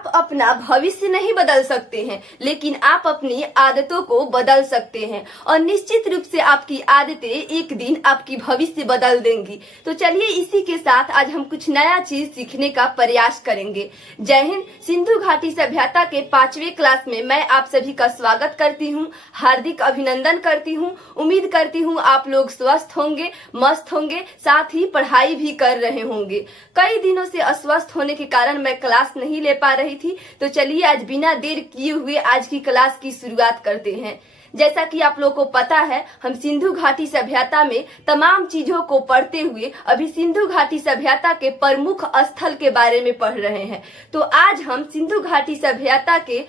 आप अपना भविष्य नहीं बदल सकते हैं, लेकिन आप अपनी आदतों को बदल सकते हैं और निश्चित रूप से आपकी आदतें एक दिन आपकी भविष्य बदल देंगी। तो चलिए इसी के साथ आज हम कुछ नया चीज सीखने का प्रयास करेंगे। जय हिंद। सिंधु घाटी सभ्यता के 5वीं क्लास में मैं आप सभी का स्वागत करती हूँ, हार्दिक अभिनंदन करती हूँ। उम्मीद करती हूँ आप लोग स्वस्थ होंगे, मस्त होंगे, साथ ही पढ़ाई भी कर रहे होंगे। कई दिनों से अस्वस्थ होने के कारण मैं क्लास नहीं ले पा रही थी, तो चलिए आज बिना देर किए हुए आज की क्लास की शुरुआत करते हैं। जैसा कि आप लोगों को पता है, हम सिंधु घाटी सभ्यता में तमाम चीजों को पढ़ते हुए अभी सिंधु घाटी सभ्यता के प्रमुख स्थल के बारे में पढ़ रहे हैं। तो आज हम सिंधु घाटी सभ्यता के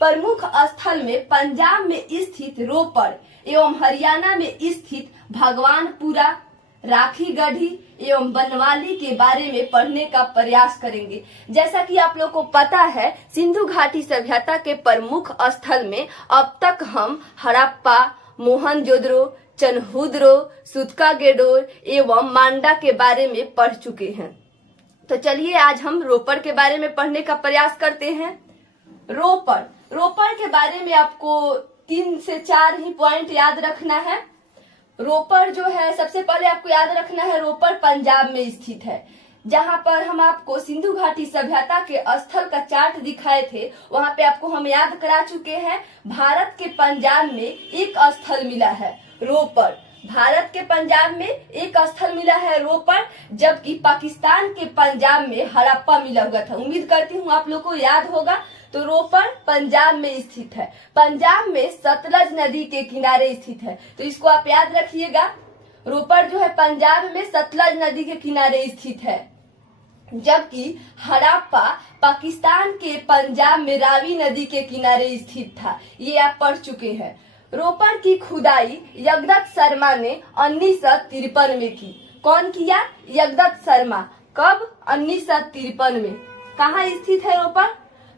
प्रमुख स्थल में पंजाब में स्थित रोपड़ एवं हरियाणा में स्थित भगवानपुरा, राखी गढ़ी एवं बनवाली के बारे में पढ़ने का प्रयास करेंगे। जैसा कि आप लोग को पता है, सिंधु घाटी सभ्यता के प्रमुख स्थल में अब तक हम हड़प्पा, मोहनजोदड़ो, चनहुद्रो, सूत्का-गेडोर एवं मांडा के बारे में पढ़ चुके हैं। तो चलिए आज हम रोपड़ के बारे में पढ़ने का प्रयास करते हैं। रोपड़ के बारे में आपको 3 से 4 ही पॉइंट याद रखना है। रोपड़ जो है, सबसे पहले आपको याद रखना है, रोपड़ पंजाब में स्थित है। जहां पर हम आपको सिंधु घाटी सभ्यता के स्थल का चार्ट दिखाए थे, वहां पे आपको हम याद करा चुके हैं। भारत के पंजाब में एक स्थल मिला है रोपड़। भारत के पंजाब में एक स्थल मिला है रोपड़, जबकि पाकिस्तान के पंजाब में हड़प्पा मिला हुआ था। उम्मीद करती हूँ आप लोग को याद होगा। तो रोपड़ पंजाब में स्थित है। पंजाब में सतलज नदी के किनारे स्थित है, तो इसको आप याद रखिएगा। रोपड़ जो है पंजाब में सतलज नदी के किनारे स्थित है, जबकि हड़प्पा पाकिस्तान के पंजाब में रावी नदी के किनारे स्थित था। ये आप पढ़ चुके हैं। रोपड़ की खुदाई यगदत्त शर्मा ने 1953 में की। कौन किया? यगदत्त शर्मा। कब? 1953 में। कहाँ स्थित है रोपड़?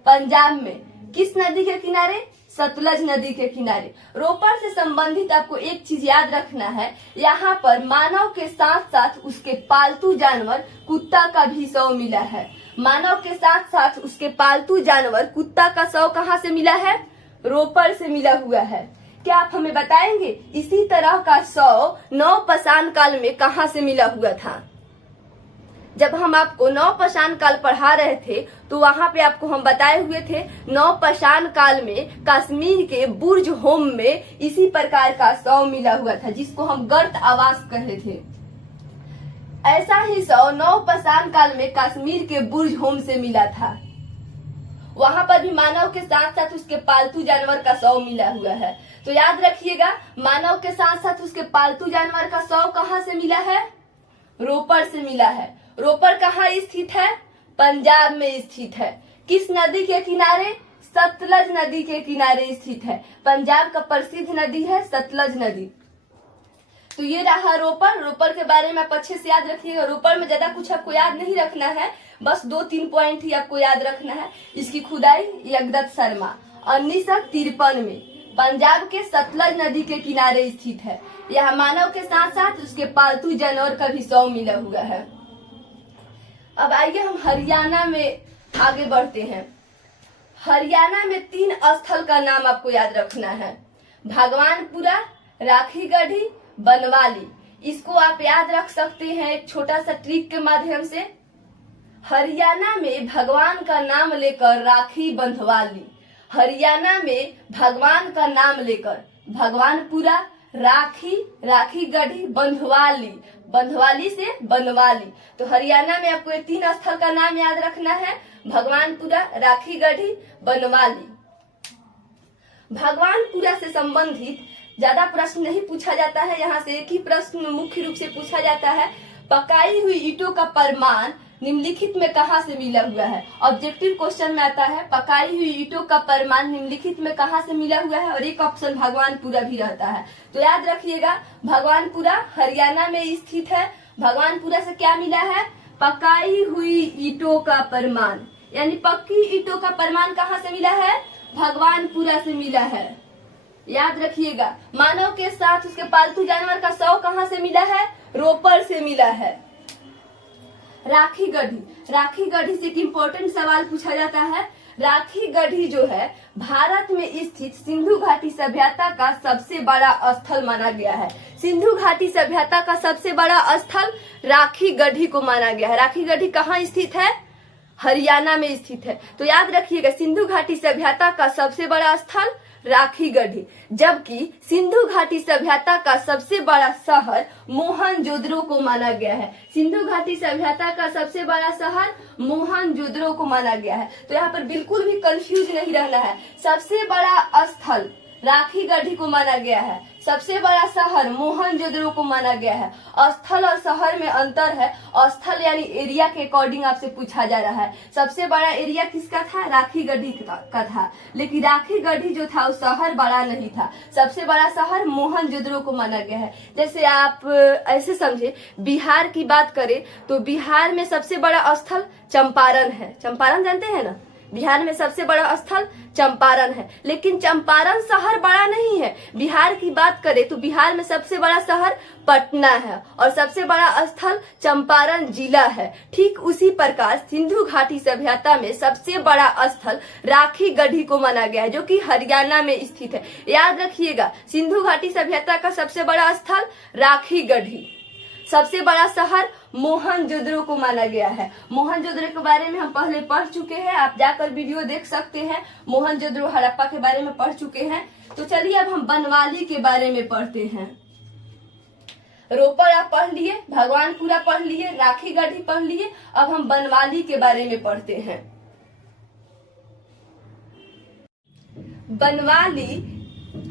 पंजाब में। किस नदी के किनारे? सतलज नदी के किनारे। रोपड़ से संबंधित आपको एक चीज याद रखना है, यहाँ पर मानव के साथ साथ उसके पालतू जानवर कुत्ता का भी शव मिला है। मानव के साथ साथ उसके पालतू जानवर कुत्ता का शव कहाँ से मिला है? रोपड़ से मिला हुआ है। क्या आप हमें बताएंगे इसी तरह का शव नवपाषाण काल में कहाँ से मिला हुआ था? जब हम आपको नवपाषाण काल पढ़ा रहे थे, तो वहां पे आपको हम बताए हुए थे, नवपाषाण काल में कश्मीर के बुर्ज होम में इसी प्रकार का शव मिला हुआ था, जिसको हम गर्त आवास कहे थे। ऐसा ही शव नवपाषाण काल में कश्मीर के बुर्ज होम से मिला था। वहां पर भी मानव के साथ साथ उसके पालतू जानवर का शव मिला हुआ है। तो याद रखिएगा, मानव के साथ साथ उसके पालतू जानवर का शव कहाँ से मिला है? रोपड़ से मिला है। रोपड़ कहाँ स्थित है? पंजाब में स्थित है। किस नदी के किनारे? सतलज नदी के किनारे स्थित है। पंजाब का प्रसिद्ध नदी है सतलज नदी। तो ये रहा रोपड़। रोपड़ के बारे में आप अच्छे से याद रखिएगा। रोपड़ में ज्यादा कुछ आपको याद नहीं रखना है, बस 2-3 पॉइंट ही आपको याद रखना है। इसकी खुदाई यगदत्त शर्मा 1953 में पंजाब के सतलज नदी के किनारे स्थित है। यह मानव के साथ साथ उसके पालतू जानवर का भी शव मिला हुआ है। अब आइए हम हरियाणा में आगे बढ़ते हैं। हरियाणा में 3 स्थल का नाम आपको याद रखना है, भगवानपुरा, राखी गढ़ी, बनवाली। इसको आप याद रख सकते हैं एक छोटा सा ट्रिक के माध्यम से। हरियाणा में भगवान का नाम लेकर राखी बंधवाली, हरियाणा में भगवान का नाम लेकर भगवानपुरा, राखी गढ़ी, बंधवाली, बंधवाली से बनवाली। तो हरियाणा में आपको ये 3 स्थल का नाम याद रखना है, भगवानपुरा, राखी गढ़ी, बनवाली। भगवानपुरा से संबंधित ज्यादा प्रश्न नहीं पूछा जाता है, यहाँ से एक ही प्रश्न मुख्य रूप से पूछा जाता है, पकाई हुई ईंटों का प्रमाण निम्नलिखित में कहाँ से मिला हुआ है? ऑब्जेक्टिव क्वेश्चन में आता है, पकाई हुई ईंटों का प्रमाण निम्नलिखित में कहाँ से मिला हुआ है, और एक ऑप्शन भगवानपुरा भी रहता है। तो याद रखिएगा, भगवानपुरा हरियाणा में स्थित है। भगवानपुरा से क्या मिला है? पकाई हुई ईंटों का प्रमाण, यानी पक्की ईंटों का प्रमाण कहाँ से मिला है? भगवानपुरा से मिला है। याद रखिएगा, मानव के साथ उसके पालतू जानवर का शव कहाँ से मिला है? रोपड़ से मिला है। राखी गढ़ी से एक इम्पोर्टेंट सवाल पूछा जाता है, राखी गढ़ी जो है भारत में स्थित सिंधु घाटी सभ्यता का सबसे बड़ा स्थल माना गया है। सिंधु घाटी सभ्यता का सबसे बड़ा स्थल राखी गढ़ी को माना गया है। राखी गढ़ी कहाँ स्थित है? हरियाणा में स्थित है। तो याद रखिएगा, सिंधु घाटी सभ्यता का सबसे बड़ा स्थल राखी गढ़ी, जबकि सिंधु घाटी सभ्यता का सबसे बड़ा शहर मोहनजोदड़ो को माना गया है। सिंधु घाटी सभ्यता का सबसे बड़ा शहर मोहनजोदड़ो को माना गया है। तो यहाँ पर बिल्कुल भी कंफ्यूज नहीं रहना है। सबसे बड़ा स्थल राखी गढ़ी को माना गया है, सबसे बड़ा शहर मोहनजोदड़ो को माना गया है। स्थल और शहर में अंतर है। स्थल यानी एरिया के अकॉर्डिंग आपसे पूछा जा रहा है। सबसे बड़ा एरिया किसका था? राखी गढ़ी का था, लेकिन राखी गढ़ी जो था वो शहर बड़ा नहीं था। सबसे बड़ा शहर मोहनजोदड़ो को माना गया है। जैसे आप ऐसे समझे, बिहार की बात करें तो बिहार में सबसे बड़ा स्थल चंपारण है। चंपारण जानते हैं ना? बिहार में सबसे बड़ा स्थल चंपारण है, लेकिन चंपारण शहर बड़ा नहीं है। बिहार की बात करें तो बिहार में सबसे बड़ा शहर पटना है और सबसे बड़ा स्थल चंपारण जिला है। ठीक उसी प्रकार सिंधु घाटी सभ्यता में सबसे बड़ा स्थल राखी गढ़ी को माना गया है, जो कि हरियाणा में स्थित है। याद रखिएगा, सिंधु घाटी सभ्यता का सबसे बड़ा स्थल राखी गढ़ी, सबसे बड़ा शहर मोहनजोदड़ो को माना गया है। मोहनजोदड़ो के बारे में हम पहले पढ़ चुके हैं, आप जाकर वीडियो देख सकते हैं। मोहनजोदड़ो हड़प्पा के बारे में पढ़ चुके हैं। तो चलिए अब हम बनवाली के बारे में पढ़ते हैं। रोपड़ आप पढ़ लिए, भगवानपुरा पढ़ लिए, राखी गढ़ी पढ़ लिए। अब हम बनवाली के बारे में पढ़ते हैं। बनवाली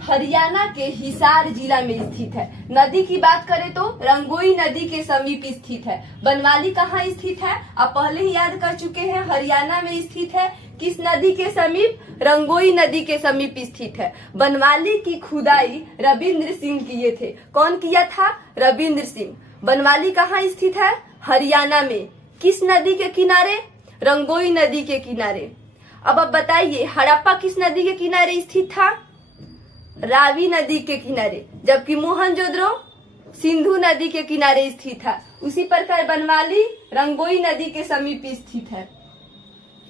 हरियाणा के हिसार जिला में स्थित है। नदी की बात करें तो रंगोई नदी के समीप स्थित है। बनवाली कहाँ स्थित है? आप पहले ही याद कर चुके हैं, हरियाणा में स्थित है। किस नदी के समीप? रंगोई नदी के समीप स्थित है। बनवाली की खुदाई रविंद्र सिंह किए थे। कौन किया था? रविंद्र सिंह। बनवाली कहाँ स्थित है? हरियाणा में। किस नदी के किनारे? रंगोई नदी के किनारे। अब आप बताइए, हड़प्पा किस नदी के किनारे स्थित था? रावी नदी के किनारे, जबकि मोहनजोदड़ो सिंधु नदी के किनारे स्थित था। उसी प्रकार बनवाली रंगोई नदी के समीप स्थित है।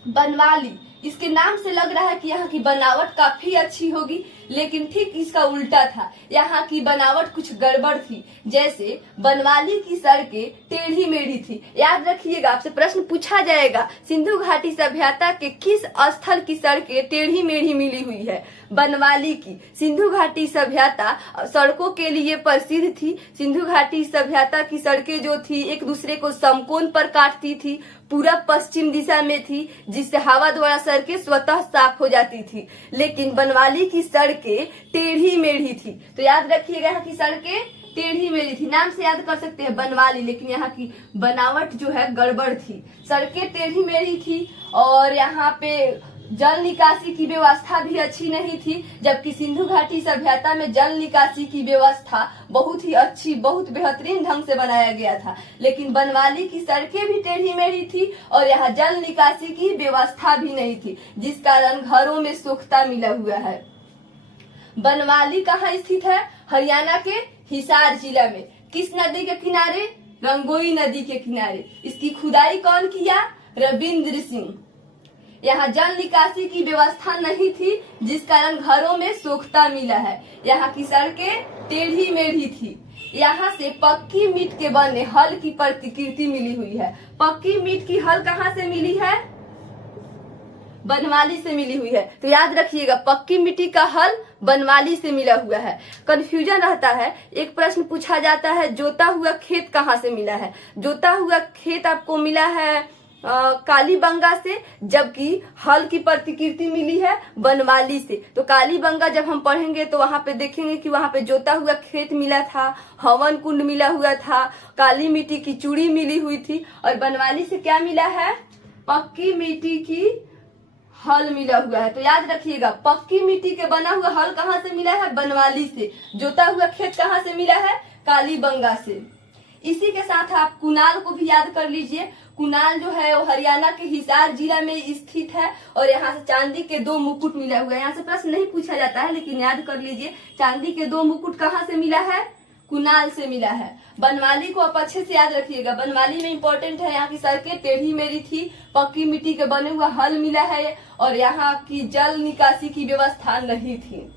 बनवाली, इसके नाम से लग रहा है कि यहाँ की बनावट काफी अच्छी होगी, लेकिन ठीक इसका उल्टा था। यहाँ की बनावट कुछ गड़बड़ थी। जैसे बनवाली की सड़कें टेढ़ी मेढ़ी थी। याद रखिएगा, आपसे प्रश्न पूछा जाएगा, सिंधु घाटी सभ्यता के किस स्थल की सड़कें टेढ़ी मेढ़ी मिली हुई है? बनवाली की। सिंधु घाटी सभ्यता सड़कों के लिए प्रसिद्ध थी। सिंधु घाटी सभ्यता की सड़कें जो थी एक दूसरे को समकोण पर काटती थी, पूरब पश्चिम दिशा में थी, जिससे हवा द्वारा सड़कें स्वतः साफ हो जाती थी। लेकिन बनवाली की सड़कें टेढ़ी मेढ़ी थी। तो याद रखिएगा, यहाँ की सड़कें टेढ़ी मेढ़ी थी। नाम से याद कर सकते हैं बनवाली, लेकिन यहाँ की बनावट जो है गड़बड़ थी। सड़कें टेढ़ी मेढ़ी थी और यहाँ पे जल निकासी की व्यवस्था भी अच्छी नहीं थी, जबकि सिंधु घाटी सभ्यता में जल निकासी की व्यवस्था बहुत ही अच्छी, बहुत बेहतरीन ढंग से बनाया गया था। लेकिन बनवाली की सड़कें भी टेढ़ी मेढ़ी थी और यहाँ जल निकासी की व्यवस्था भी नहीं थी, जिस कारण घरों में सोखता मिला हुआ है। बनवाली कहाँ स्थित है? हरियाणा के हिसार जिला में। किस नदी के किनारे? रंगोई नदी के किनारे। इसकी खुदाई कौन किया? रविंद्र सिंह। यहाँ जल निकासी की व्यवस्था नहीं थी, जिस कारण घरों में सोखता मिला है। यहाँ की सड़कें टेढ़ी मेढ़ी थी। यहाँ से पक्की मीट के बने हल की प्रतिकृति मिली हुई है। पक्की मीट की हल कहाँ से मिली है? बनवाली से मिली हुई है। तो याद रखिएगा, पक्की मिट्टी का हल बनवाली से मिला हुआ है। कंफ्यूजन रहता है, एक प्रश्न पूछा जाता है, जोता हुआ खेत कहाँ से मिला है? जोता हुआ खेत आपको मिला है कालीबंगा से, जबकि हल की प्रतिकृति मिली है बनवाली से। तो कालीबंगा जब हम पढ़ेंगे तो वहां पे देखेंगे कि वहां पे जोता हुआ खेत मिला था, हवन कुंड मिला हुआ था, काली मिट्टी की चूड़ी मिली हुई थी। और बनवाली से क्या मिला है? पक्की मिट्टी की हल मिला हुआ है। तो याद रखिएगा, पक्की मिट्टी के बना हुआ हल कहाँ से मिला है? बनवाली से। जोता हुआ खेत कहाँ से मिला है? कालीबंगा से। इसी के साथ आप कुनाल को भी याद कर लीजिए। कुनाल जो है वो हरियाणा के हिसार जिला में स्थित है और यहाँ से चांदी के 2 मुकुट मिला हुआ है। यहाँ से प्रश्न नहीं पूछा जाता है, लेकिन याद कर लीजिए, चांदी के 2 मुकुट कहाँ से मिला है? कुणाल से मिला है। बनवाली को आप अच्छे से याद रखिएगा। बनवाली में इंपॉर्टेंट है, यहाँ की सड़कें टेढ़ी मेढ़ी थी, पक्की मिट्टी के बने हुआ हल मिला है और यहाँ की जल निकासी की व्यवस्था नहीं थी।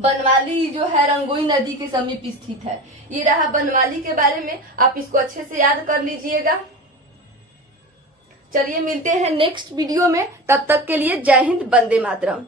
बनवाली जो है रंगोई नदी के समीप स्थित है। ये रहा बनवाली के बारे में, आप इसको अच्छे से याद कर लीजिएगा। चलिए मिलते हैं नेक्स्ट वीडियो में, तब तक के लिए जय हिंद, वंदे मातरम।